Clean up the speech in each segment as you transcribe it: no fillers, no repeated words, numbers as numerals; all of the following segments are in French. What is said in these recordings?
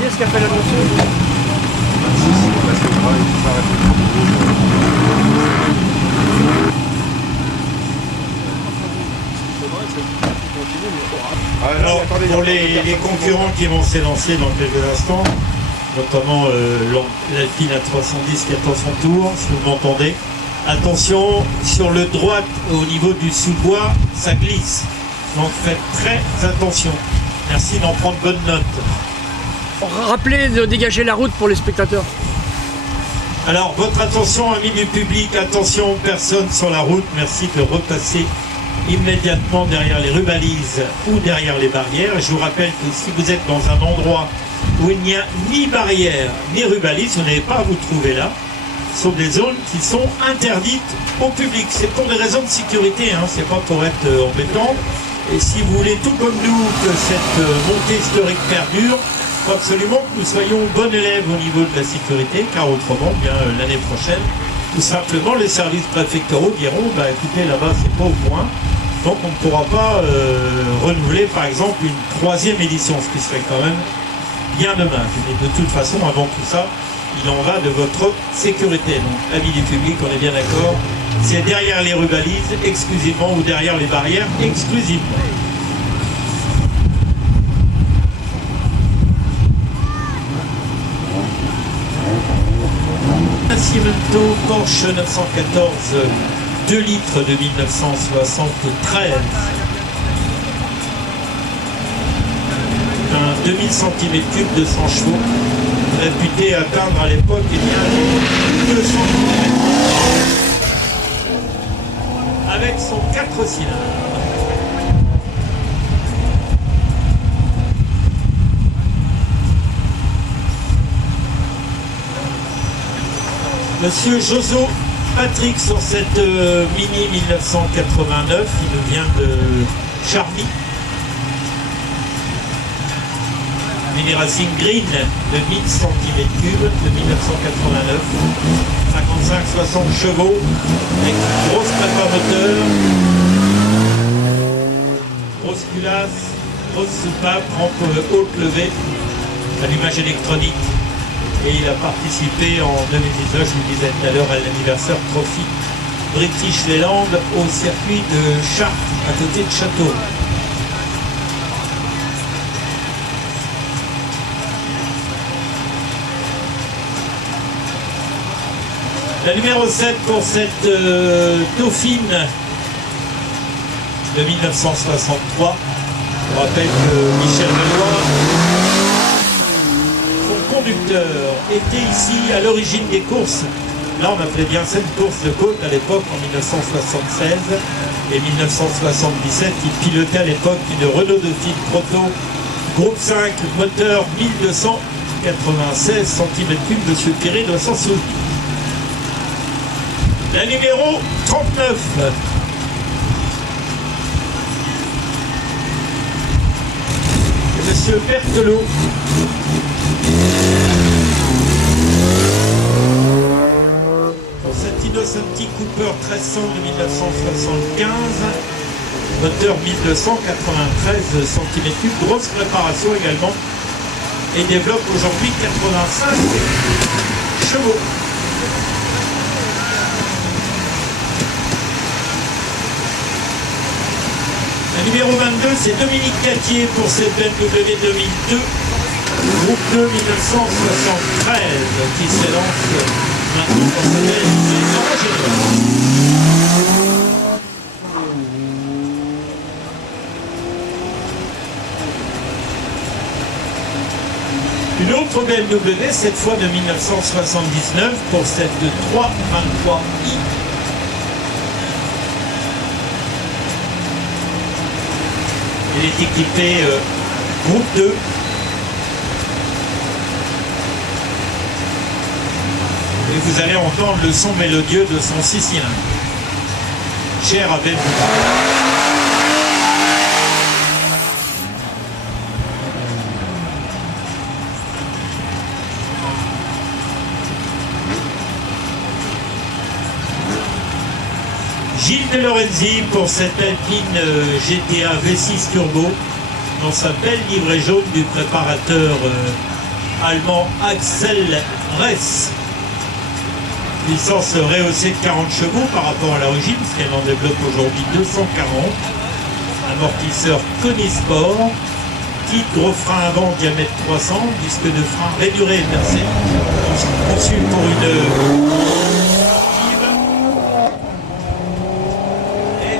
Qu'est-ce qu'a fait la motion? Alors, pour les concurrents qui vont s'élancer dans quelques instants, notamment l'Alpine A310 qui attend son tour, si vous m'entendez, attention, sur le droite, au niveau du sous-bois, ça glisse. Donc faites très attention. Merci d'en prendre bonne note. Rappelez de dégager la route pour les spectateurs. Alors, votre attention, amis du public, attention, personne sur la route, merci de repasser immédiatement derrière les rubalises ou derrière les barrières. Je vous rappelle que si vous êtes dans un endroit où il n'y a ni barrière ni rubalise, vous n'avez pas à vous trouver là. Ce sont des zones qui sont interdites au public. C'est pour des raisons de sécurité, hein. C'est pas pour être embêtant. Et si vous voulez, tout comme nous, que cette montée historique perdure, il faut absolument que nous soyons bons élèves au niveau de la sécurité, car autrement, bien l'année prochaine, tout simplement, les services préfectoraux diront, bah écoutez, là-bas, c'est pas au point. Donc on ne pourra pas renouveler, par exemple, une 3e édition, ce qui serait quand même bien dommage. Mais de toute façon, avant tout ça, il en va de votre sécurité. Donc, avis du public, on est bien d'accord. C'est derrière les rubalises, exclusivement, ou derrière les barrières, exclusivement. Nascimento Porsche 914, 2 litres de 1973. Un 2000 cm3 de 100 chevaux, réputé atteindre à l'époque les 200 km avec son 4 cylindres. Monsieur Joso Patrick sur cette Mini 1989, il nous vient de Charny. Mini Racing Green de 1000 cm3 de 1989, 55-60 chevaux, avec une grosse prépa moteur, grosse culasse, grosse soupape, rampe haute levée, allumage électronique. Et il a participé en 2019, je vous disais tout à l'heure, à l'anniversaire Trophy British Leyland au circuit de Chartres, à côté de Château. La numéro 7 pour cette Dauphine de 1963. Je rappelle que Michel Valois, son conducteur, était ici à l'origine des courses. Là, on appelait bien ça une course de côte à l'époque, en 1976 et 1977. Il pilotait à l'époque une Renault Dauphine Proto Groupe 5, moteur 1296 cm3, Monsieur Piré doit s'en souvenir. La numéro 39. Monsieur Berthelot. Pour cette Innocenti Cooper 1300 de 1975, moteur 1293 cm3, grosse préparation également, et développe aujourd'hui 85 chevaux. La numéro 22, c'est Dominique Cattier pour cette BMW 2002, groupe 2 1973, qui s'élance maintenant pour sa belle Une autre BMW, cette fois de 1979, pour cette 323i. Il est équipé groupe 2. Et vous allez entendre le son mélodieux de son 6 cylindres. Cher à BMW. Gilles De Lorenzi pour cette Alpine GTA V6 Turbo dans sa belle livrée jaune du préparateur allemand Axel Ress. Puissance rehaussée de 40 chevaux par rapport à l'origine, parce qu'elle en développe aujourd'hui 240. Amortisseur Konisport, kit gros frein avant diamètre 300, disque de frein rainuré et percé, conçu pour une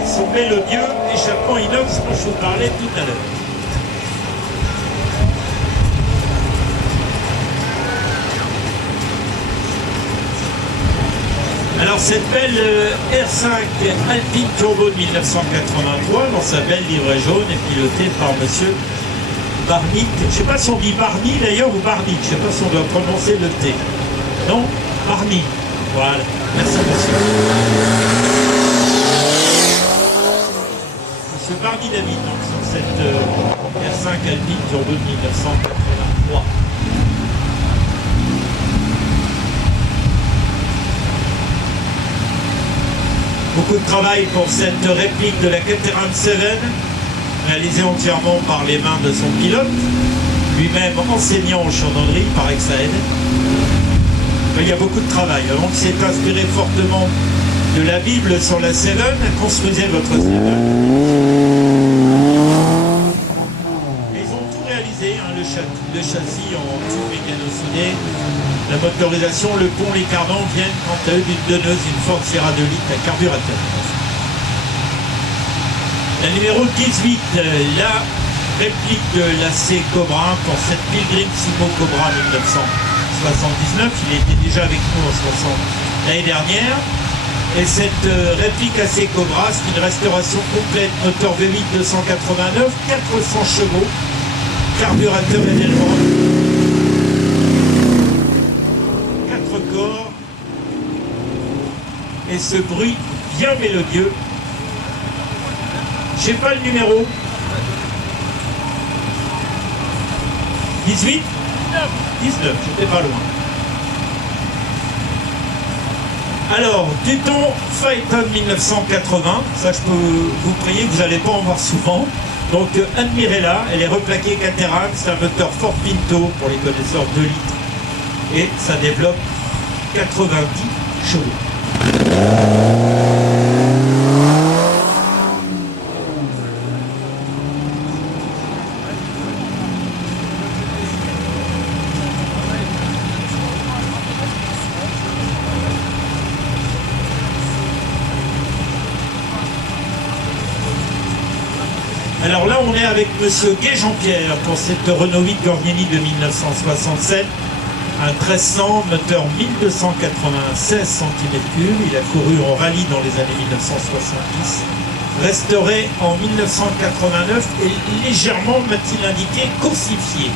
son mélodieux échappement inox dont je vous parlais tout à l'heure. Alors cette belle R5 Alpine Turbo de 1983 dans sa belle livrée jaune est pilotée par monsieur Barnick. Je ne sais pas si on dit Barney d'ailleurs ou Barnick, je ne sais pas si on doit prononcer le T. Non, Barney. Voilà, merci monsieur. Monsieur Barney David, donc, sur cette R5 Alpine Turbo de 1983. Beaucoup de travail pour cette réplique de la Caterham 7, réalisée entièrement par les mains de son pilote, lui-même enseignant en chandonnerie, il paraît que ça aide. Mais il y a beaucoup de travail. Donc il s'est inspiré fortement de la Bible sur la 7, construisez votre 7. Ils ont tout réalisé, hein, le châssis en tout mécano-soudé, la motorisation, le pont, les cardans viennent quant à eux d'une donneuse, une Ford Sierra 2 litres à carburateur. La numéro 18, la réplique de l'AC Cobra pour cette Pilgrim Simo Cobra 1979. Il était déjà avec nous en 60 l'année dernière. Et cette réplique AC Cobra, c'est une restauration complète, moteur V8 289, 400 chevaux, carburateur et aileron. Corps et ce bruit bien mélodieux. Je sais pas le numéro. 18 19, j'étais pas loin. Alors, Dutton Phaeton 1980, ça je peux vous prier, vous n'allez pas en voir souvent. Donc admirez-la, elle est replaquée Caterham, c'est un moteur Ford Pinto pour les connaisseurs 2 litres. Et ça développe 90 chevaux. Alors là, on est avec monsieur Gai Jean-Pierre pour cette Renault 8 Gorgnini de 1967. Un 1300, moteur 1296 cm3. Il a couru en rallye dans les années 1970, restauré en 1989 et légèrement, m'a-t-il indiqué, cosifié.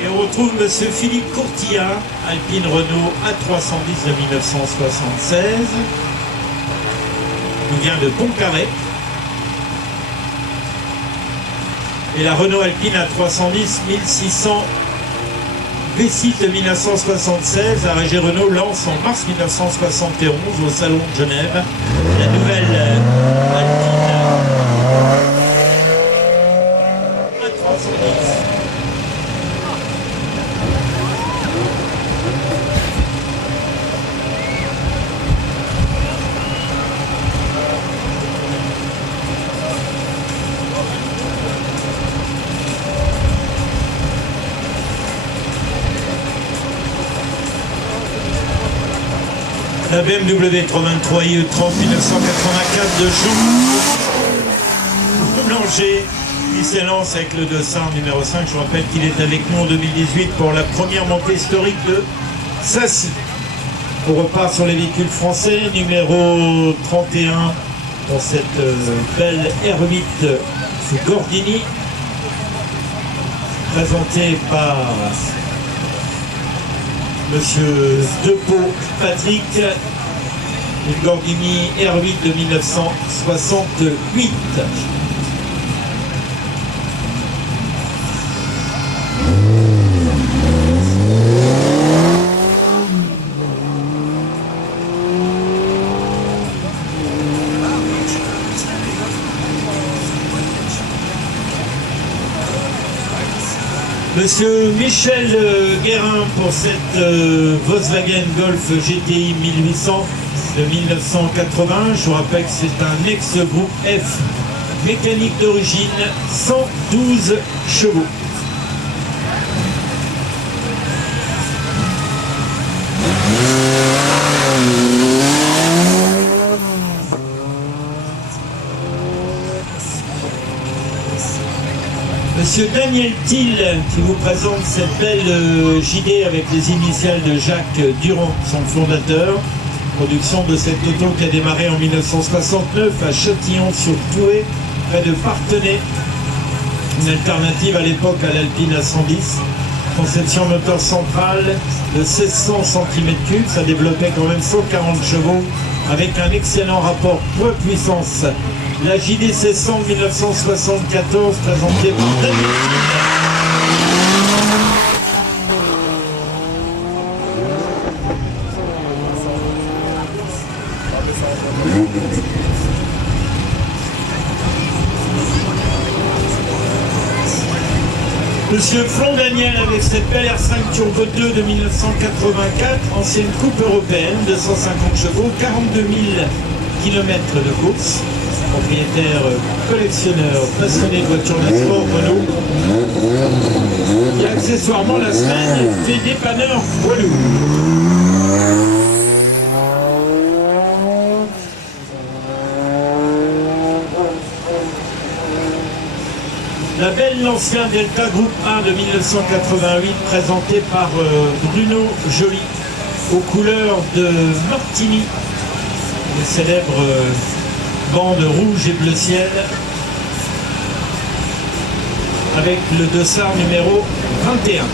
Et on retrouve M. Philippe Courtillard, Alpine Renault A310 de 1976. Il vient de Pontcarré. Et la Renault Alpine A310 1600 V6 de 1976, la régie Renault lance en mars 1971 au Salon de Genève la nouvelle Alpine A310. La BMW 323 IE30 1984 de Jean Boulanger qui s'élance avec le Dossard numéro 5. Je vous rappelle qu'il est avec nous en 2018 pour la première montée historique de Sassy. On repart sur les véhicules français, numéro 31 pour cette belle R8 Gordini présentée par Monsieur Depot Patrick, une Gordini R8 de 1968. Monsieur Michel Guérin pour cette Volkswagen Golf GTI 1800 de 1980. Je vous rappelle que c'est un ex-groupe F mécanique d'origine, 112 chevaux. Monsieur Daniel Thiel qui vous présente cette belle JD avec les initiales de Jacques Durand, son fondateur. Production de cette auto qui a démarré en 1969 à Châtillon-sur-Touet, près de Parthenay. Une alternative à l'époque à l'Alpine A110. Conception moteur centrale de 1600 cm3, ça développait quand même 140 chevaux avec un excellent rapport poids-puissance. La JD 1600 1974 présentée par Daniel Thiel. Monsieur Flon Daniel avec cette belle R5 Turbo 2 de 1984, ancienne coupe européenne, 250 chevaux, 42 000 km de course. Propriétaire, collectionneur, passionné de voitures de sport Renault, qui accessoirement la semaine fait dépanneur poids lourd. La belle l'ancien Delta Group 1 de 1988 présentée par Bruno Joly aux couleurs de Martini, le célèbre bande rouge et bleu ciel avec le dossard numéro 21.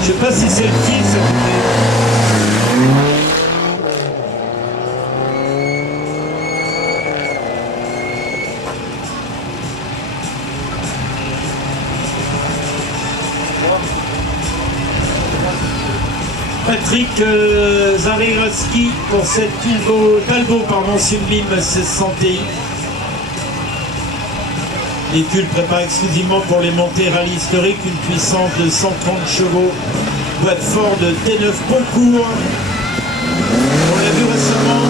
Je ne sais pas si c'est le fils. Patrick Zariraski pour cette Talbot Sublime 1600 Ti. Véhicule préparé exclusivement pour les montées rallye historiques, une puissance de 130 chevaux, boîte Ford T9 Concours. On l'a vu récemment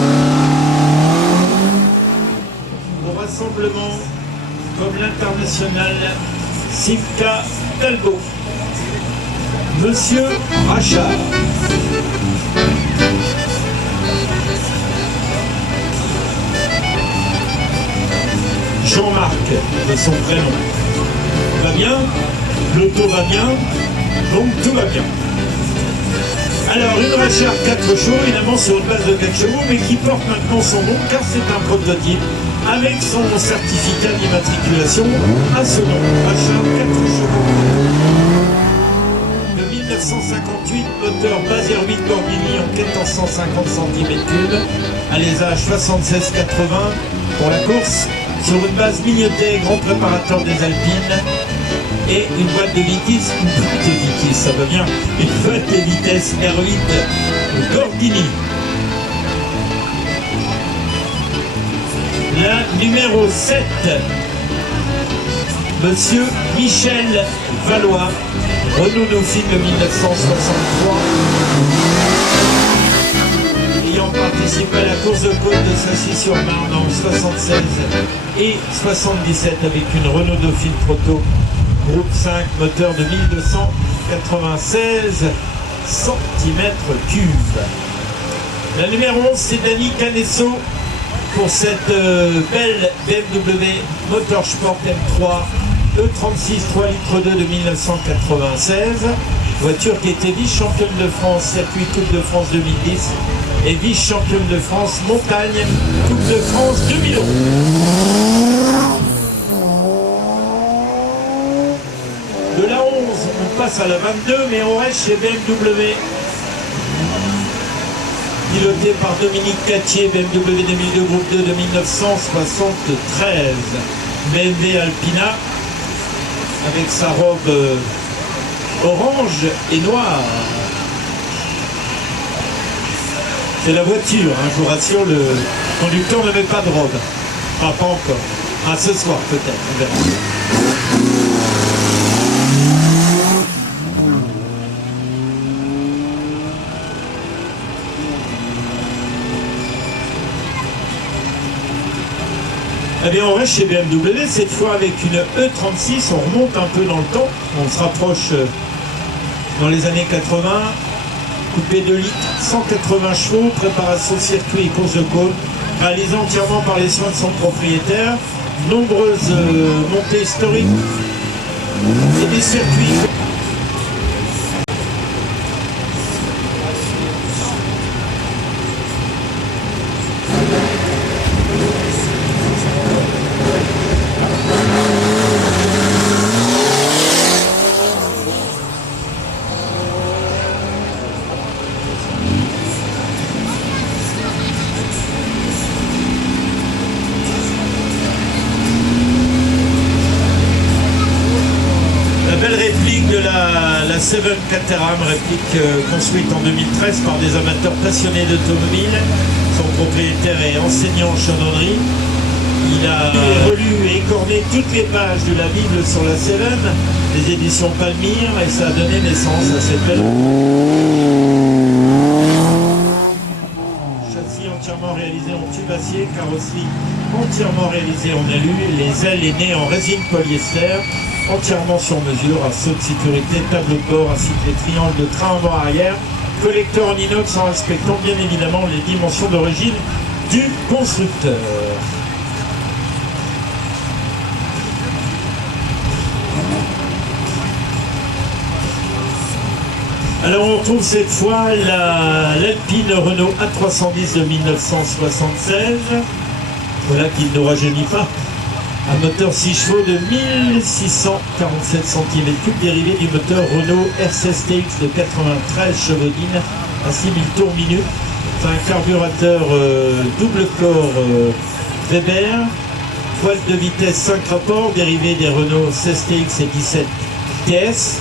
au rassemblement comme l'international Simca Talbot. Monsieur Rachard. Jean-Marc de son prénom. Va bien, l'auto va bien, donc tout va bien. Alors une Rachar 4 chevaux, évidemment sur une base de 4 chevaux, mais qui porte maintenant son nom car c'est un prototype avec son certificat d'immatriculation à ce nom, Rachar 4 chevaux. De 1958, moteur base R8 Gordini en 1450 cm3, alésage 76-80 pour la course, sur une base Mignotet, grand préparateur des Alpines, et une boîte de vitesse, ça va bien, une boîte de vitesse R8 Gordini. La numéro 7, Monsieur Michel Valois, Renault Dauphine de 1963. Ayant participé à la course de côte de Sassy-sur-Marne en 76 et 77 avec une Renault Dauphine Proto groupe 5, moteur de 1296 cm3. La numéro 11, c'est Dani Canesso pour cette belle BMW Motorsport M3 E36 3 litres 2 de 1996. Voiture qui était vice-championne de France, circuit Coupe de France 2010 et vice-championne de France montagne, Coupe de France 2011. De la 11, on passe à la 22, mais on reste chez BMW. Piloté par Dominique Cattier, BMW 2002 Groupe 2 de 1973. BMW Alpina, avec sa robe orange et noire. C'est la voiture, hein, je vous rassure, le conducteur ne met pas de robe. Ah, pas encore. Ah, ce soir peut-être, on verra. Eh bien, on reste chez BMW, cette fois avec une E36, on remonte un peu dans le temps, on se rapproche dans les années 80, coupé 2 litres, 180 chevaux, préparation circuit et course de côte, réalisée entièrement par les soins de son propriétaire, nombreuses montées historiques et des circuits. Réplique de la Seven Caterham, réplique construite en 2013 par des amateurs passionnés d'automobile. Son propriétaire est enseignant en chaudronnerie. Il a relu et écorné toutes les pages de la Bible sur la Seven, des éditions Palmyre, et ça a donné naissance à cette belle châssis entièrement réalisé en tube acier, carrosserie entièrement réalisée en alu, les ailes aînées en résine polyester, entièrement sur mesure, à saut de sécurité, tableau de bord ainsi que les triangles de train avant-arrière, collecteur en inox en respectant bien évidemment les dimensions d'origine du constructeur. Alors on retrouve cette fois l'Alpine Renault A310 de 1976, voilà qui ne nous rajeunit pas. Un moteur 6 chevaux de 1647 cm3 dérivé du moteur Renault R16TX de 93 chevaux-dines à 6000 tours minute. C'est un carburateur double corps Weber, toile de vitesse 5 rapports dérivé des Renault 16TX et 17 TS.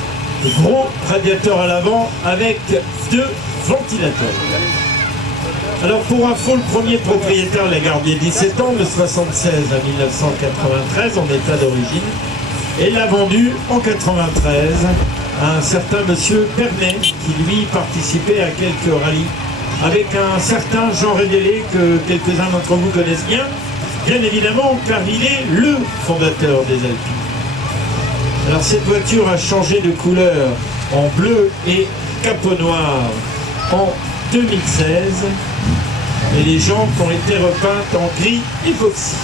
Gros radiateur à l'avant avec 2 ventilateurs. Alors pour info, le premier propriétaire l'a gardé 17 ans, de 76 à 1993 en état d'origine, et l'a vendu en 93 à un certain monsieur Pernet qui lui participait à quelques rallyes avec un certain Jean Rédélé que quelques-uns d'entre vous connaissent bien évidemment, car il est le fondateur des Alpines. Alors cette voiture a changé de couleur en bleu et capot noir en 2016 et les jantes ont été repeintes en gris époxy.